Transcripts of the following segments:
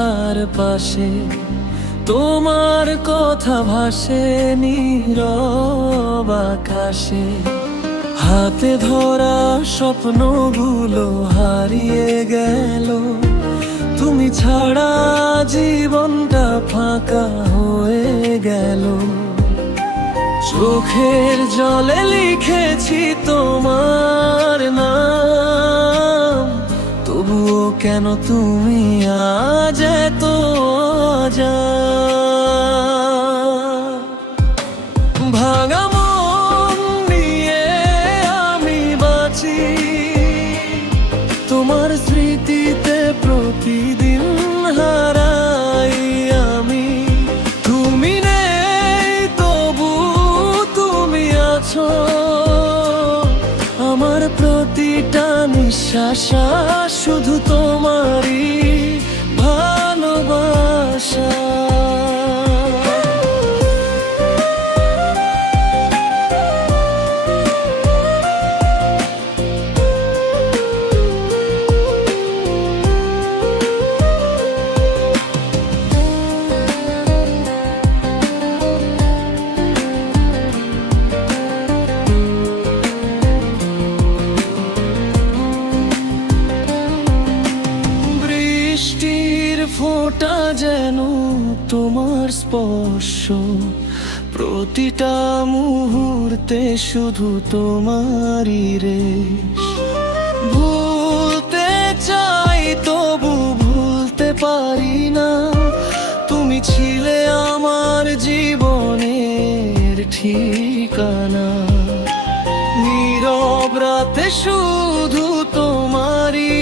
জানালার পাশে তোমার কথা ভাসে নীরব আকাশে। হাতে ধরা স্বপ্নগুলো হারিয়ে গেল, তুমি ছাড়া জীবনটা ফাঁকা হয়ে গেল। চোখের জলে লিখেছি তোমার নাম, তবুও কেন তুমি আজ এত অজানা। ভাঙা মন নিয়ে আমি বাঁচি, তোমার স্মৃতিতে প্রতিদিন হারাই আমি। তুমি নেই তবু তুমি আছো, আমার প্রতিটা নিঃশ্বাস শুধু তোমারই ভালোবাসা। ফোঁটা যেন তোমার স্পর্শ, প্রতিটা মুহূর্তে শুধু তোমারই রেশ। ভুলতে চাই তবু ভুলতে পারি না, তুমি ছিলে আমার জীবনের ঠিকানা। নীরব রাতে শুধু তোমারই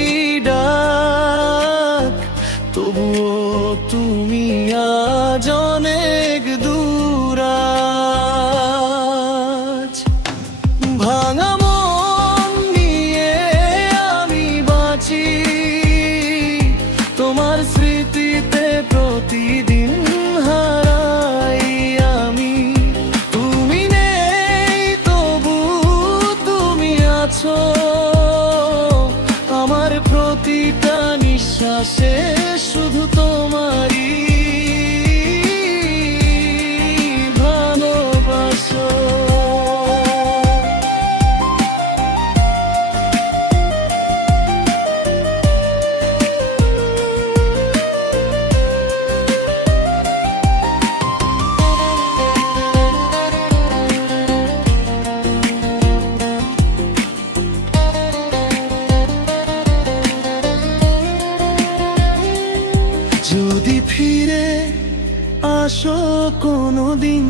ডাক, তবুও তুমি আজ অনেক দূর। আজ ভাঙা মন নিয়ে আমি বাঁচি, তোমার স্মৃতিতে প্রতিদিন হারাই আমি। তুমি নেই তবু তুমি আছো, আমার প্রতিটা নিঃশ্বাসে শুধু তোমারই ভালোবাসা। যদি ফিরে আসো কোনোদিন,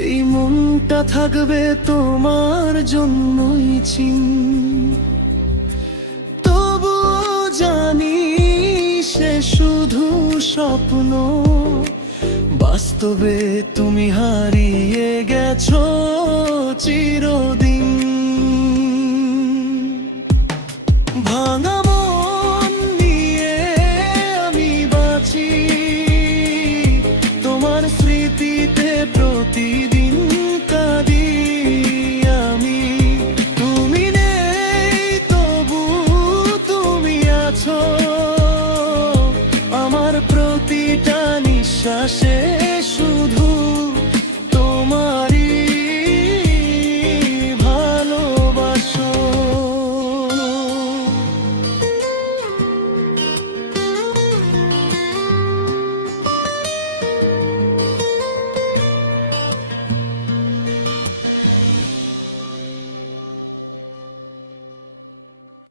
এই মনটা থাকবে তোমার জন্যই চিন। তবু জানি সে শুধু স্বপ্ন, বাস্তবে তুমি হারিয়ে গেছো চিরদিন।